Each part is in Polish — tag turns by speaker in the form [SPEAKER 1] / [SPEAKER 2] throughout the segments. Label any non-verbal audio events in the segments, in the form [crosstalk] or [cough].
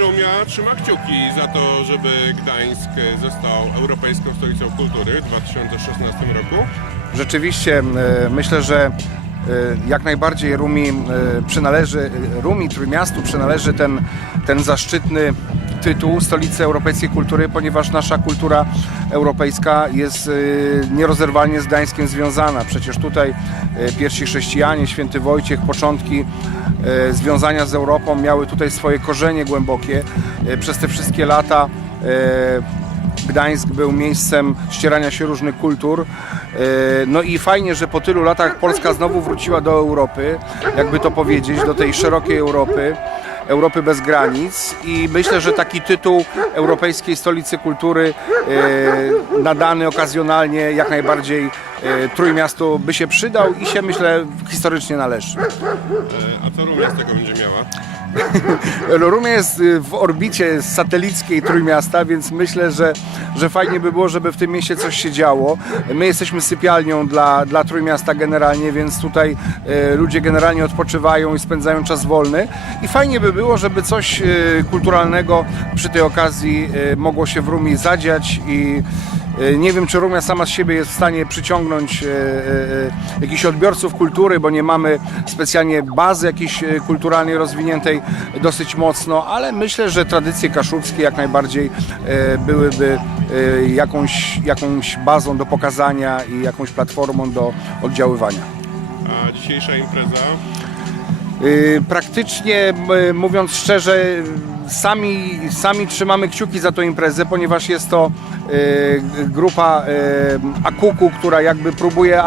[SPEAKER 1] Rumia trzyma kciuki za to, żeby Gdańsk został Europejską Stolicą Kultury w 2016 roku.
[SPEAKER 2] Rzeczywiście e, myślę, że e, jak najbardziej Rumi e, przynależy, Rumi Trójmiastu przynależy ten, ten zaszczytny tytuł stolicy europejskiej kultury, ponieważ nasza kultura europejska jest e, nierozerwalnie z Gdańskiem związana. Przecież tutaj e, pierwsi chrześcijanie, święty Wojciech, początki e, związania z Europą miały tutaj swoje korzenie głębokie. Przez te wszystkie lata Gdańsk był miejscem ścierania się różnych kultur. No i fajnie, że po tylu latach Polska znowu wróciła do Europy, jakby to powiedzieć, do tej szerokiej Europy. Europy bez granic i myślę, że taki tytuł Europejskiej Stolicy Kultury e, nadany okazjonalnie jak najbardziej Trójmiastu by się przydał i się myślę historycznie należy.
[SPEAKER 1] E, A co Rumia z tego będzie miała? [laughs]
[SPEAKER 2] Rumia jest y, w orbicie satelickiej Trójmiasta, więc myślę, że, że fajnie by było, żeby w tym mieście coś się działo. My jesteśmy sypialnią dla, dla Trójmiasta generalnie, więc tutaj e, ludzie generalnie odpoczywają i spędzają czas wolny. I fajnie by było, żeby coś e, kulturalnego przy tej okazji e, mogło się w Rumii zadziać i E, Nie wiem, czy Rumia sama z siebie jest w stanie przyciągnąć e, e, e, jakichś odbiorców kultury, bo nie mamy specjalnie bazy jakiejś e, kulturalnej rozwiniętej dosyć mocno, ale myślę, że tradycje kaszubskie jak najbardziej e, byłyby e, jakąś, jakąś bazą do pokazania i jakąś platformą do oddziaływania.
[SPEAKER 1] A dzisiejsza impreza?
[SPEAKER 2] Praktycznie mówiąc szczerze, sami, sami trzymamy kciuki za tą imprezę, ponieważ jest to y, grupa y, Akuku, która jakby próbuje y,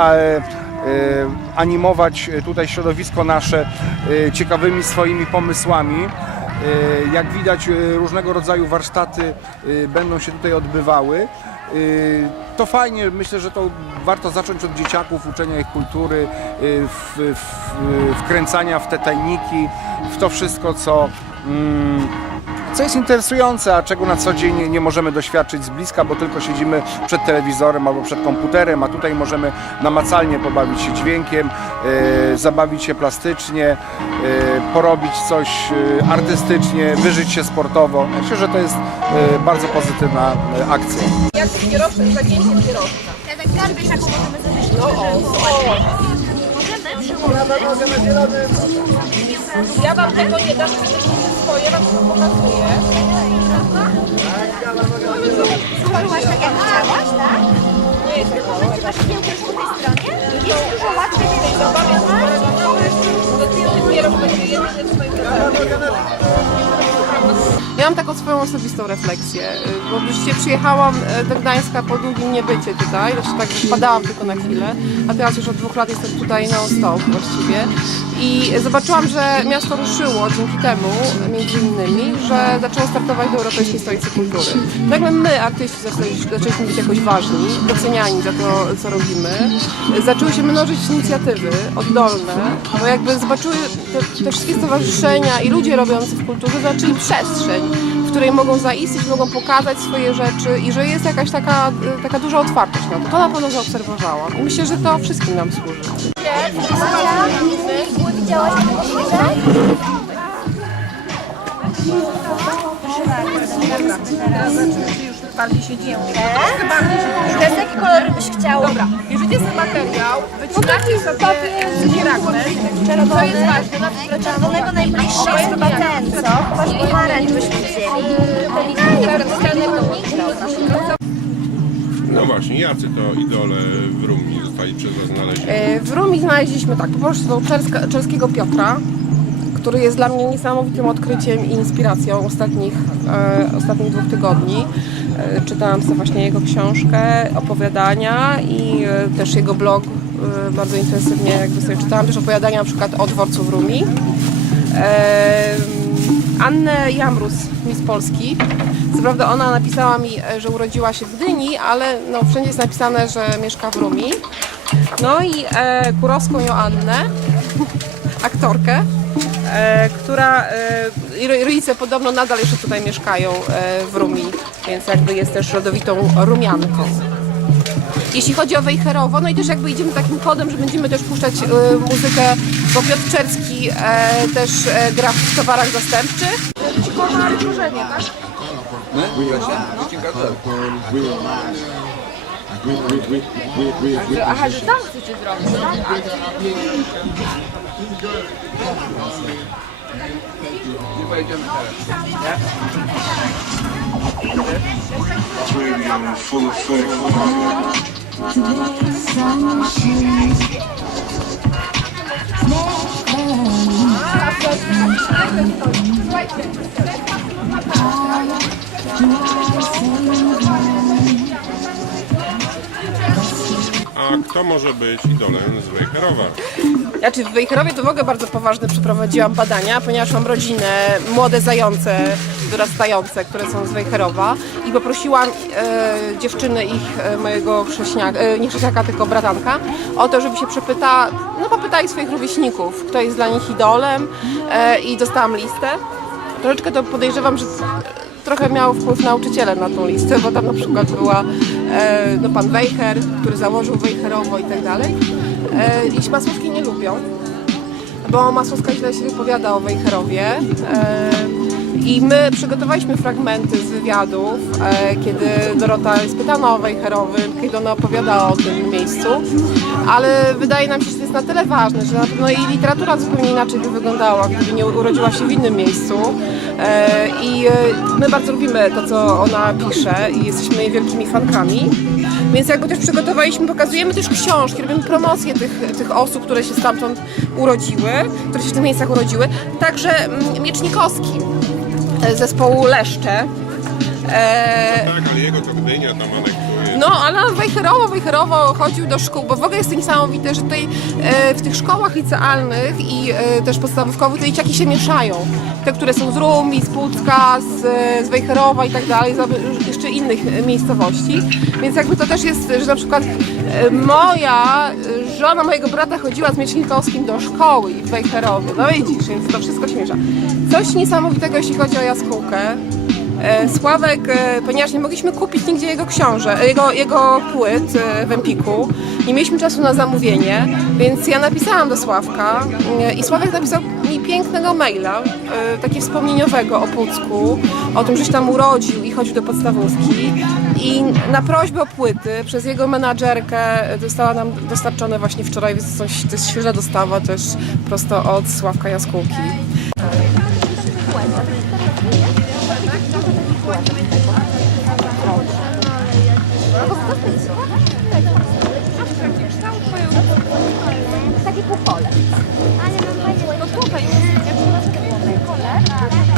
[SPEAKER 2] animować tutaj środowisko nasze ciekawymi swoimi pomysłami. Jak widać, różnego rodzaju warsztaty będą się tutaj odbywały. To fajnie, myślę, że to warto zacząć od dzieciaków, uczenia ich kultury, w, w, wkręcania w te tajniki, w to wszystko, co, mm, co jest interesujące, a czego na co dzień nie, możemy doświadczyć z bliska, bo tylko siedzimy przed telewizorem albo przed komputerem, a tutaj możemy namacalnie pobawić się dźwiękiem, y, zabawić się plastycznie, y, porobić coś y, artystycznie, wyżyć się sportowo. Myślę, że to jest bardzo pozytywna akcja.
[SPEAKER 3] Jak kierowca, zagięcie kierowca.
[SPEAKER 4] Ja tak garbę taką możemy zrobić.
[SPEAKER 3] No o, o.
[SPEAKER 4] Możemy przyłożyć.
[SPEAKER 3] Ja wam tego nie dam, swoje wam to pokazuję.
[SPEAKER 4] Złożyłaś tak jak chciałaś, tak?
[SPEAKER 3] Nie jest tak mało.
[SPEAKER 4] Masz kiełkę już po tej stronie? Jest dużo łatwiej tutaj
[SPEAKER 3] Zabawię z
[SPEAKER 4] zabawiać.
[SPEAKER 3] parę to kierowca będzie jedyny swoim
[SPEAKER 5] Ja mam taką swoją osobistą refleksję, y, bo rzeczywiście przyjechałam e, do Gdańska po długim niebycie tutaj, znaczy tak wpadałam tylko na chwilę, a teraz już od dwóch lat jestem tutaj non-stop właściwie i zobaczyłam, że miasto ruszyło dzięki temu, między innymi, że zaczęło startować do Europejskiej Stolicy Kultury. Nagle my, artyści, zaczęliśmy, być jakoś ważni, doceniani za to, co robimy. Zaczęły się mnożyć inicjatywy oddolne, bo jakby zobaczyły te, te wszystkie stowarzyszenia i ludzie robiący w kulturze, zaczęli przestrzeń, której mogą zaistnieć, mogą pokazać swoje rzeczy i że jest jakaś taka, taka duża otwartość na to. To na pewno zaobserwowałam i myślę, że to wszystkim nam służy.
[SPEAKER 4] Widziałaś tego bliżej?
[SPEAKER 3] Bardziej się dzieje.
[SPEAKER 4] Teraz jakie kolory byś chciała?
[SPEAKER 3] Dobra, jeżeli jest materiał, wycinacie sobie fragment, co jest ważne,
[SPEAKER 4] czerwonego najbliższy jest chyba ten, co? Chyba pomarańcz byśmy.
[SPEAKER 1] No właśnie, jacy to idole w Rumii zostali przez Was znalezieni?
[SPEAKER 5] E, W Rumi znaleźliśmy tak, po prostu czerska, czerskiego Piotra, który jest dla mnie niesamowitym odkryciem i inspiracją ostatnich, e, ostatnich dwóch tygodni. E, czytałam sobie właśnie jego książkę, opowiadania i e, też jego blog e, bardzo intensywnie jakby sobie czytałam też opowiadania na przykład o dworcu w Rumi. E, Annę Jamrus, Miss Polski. Co prawda ona napisała mi, e, że urodziła się w Gdyni, ale no, wszędzie jest napisane, że mieszka w Rumi. No i e, Kurowską Joannę, aktorkę, która e, i ro- rodzice podobno nadal jeszcze tutaj mieszkają e, w Rumi, więc jakby jest też rodowitą Rumianką. Jeśli chodzi o Wejherowo, no i też jakby idziemy takim kodem, że będziemy też puszczać e, muzykę, bo Piotr Czerski e, też e, gra w towarach zastępczych.
[SPEAKER 3] korzenie, tak? Że, aha, że tam chcecie zrobić, tak?
[SPEAKER 6] Radio full effect.
[SPEAKER 1] A kto może być idolem z Wejherowa?
[SPEAKER 5] Ja czy w Wejherowie to ogóle bardzo poważne przeprowadziłam badania, ponieważ mam rodzinę, młode zające, dorastające, które są z Wejherowa i poprosiłam e, dziewczyny ich, e, mojego chrześniaka, e, nie chrześniaka, tylko bratanka, o to, żeby się przepyta, no popytali swoich rówieśników, kto jest dla nich idolem e, i dostałam listę. Troszeczkę to podejrzewam, że trochę miał wpływ nauczyciele na tą listę, bo tam na przykład była e, no, pan Wejher, który założył Wejherowo i tak dalej. E, I masłówki nie lubią, bo Masłowska źle się wypowiada o Wejherowie. E, I my przygotowaliśmy fragmenty z wywiadów, e, kiedy Dorota jest pytana o Wejherowym, kiedy ona opowiada o tym miejscu, ale wydaje nam się, jest na tyle ważne, że na pewno literatura zupełnie inaczej by wyglądała, gdyby nie urodziła się w innym miejscu. E, I e, my bardzo lubimy to, co ona pisze i jesteśmy jej wielkimi fankami. Więc jakby też przygotowaliśmy, pokazujemy też książki, robimy promocję tych, tych osób, które się stamtąd urodziły, które się w tych miejscach urodziły. Także mm, Miecznikowski e, zespołu Leszcze. E,
[SPEAKER 1] Tak, ale jego to Gdynia tam anektuje.
[SPEAKER 5] No, ale Wejherowo, Wejherowo chodził do szkół, bo w ogóle jest niesamowite, że tutaj e, w tych szkołach licealnych i e, też podstawówkowych te dzieciaki się mieszają. Te, które są z Rumi, z Pucka, z, z Wejherowa i tak dalej, z jeszcze innych e, miejscowości. Więc jakby to też jest, że na przykład e, moja e, żona mojego brata chodziła z Miecznikowskim do szkoły w Wejherowie. No widzisz, więc to wszystko się miesza. Coś niesamowitego, jeśli chodzi o jaskółkę. E, Sławek, e, ponieważ nie mogliśmy kupić nigdzie jego książek, e, jego, jego płyt w Empiku, nie mieliśmy czasu na zamówienie, więc ja napisałam do Sławka i Sławek napisał mi pięknego maila, takie wspomnieniowego o Pucku, o tym, że się tam urodził i chodził do podstawówki i na prośbę o płyty przez jego menadżerkę została nam dostarczone właśnie wczoraj, więc to jest świeża dostawa też prosto od Sławka Jaskółki.
[SPEAKER 4] Gracias.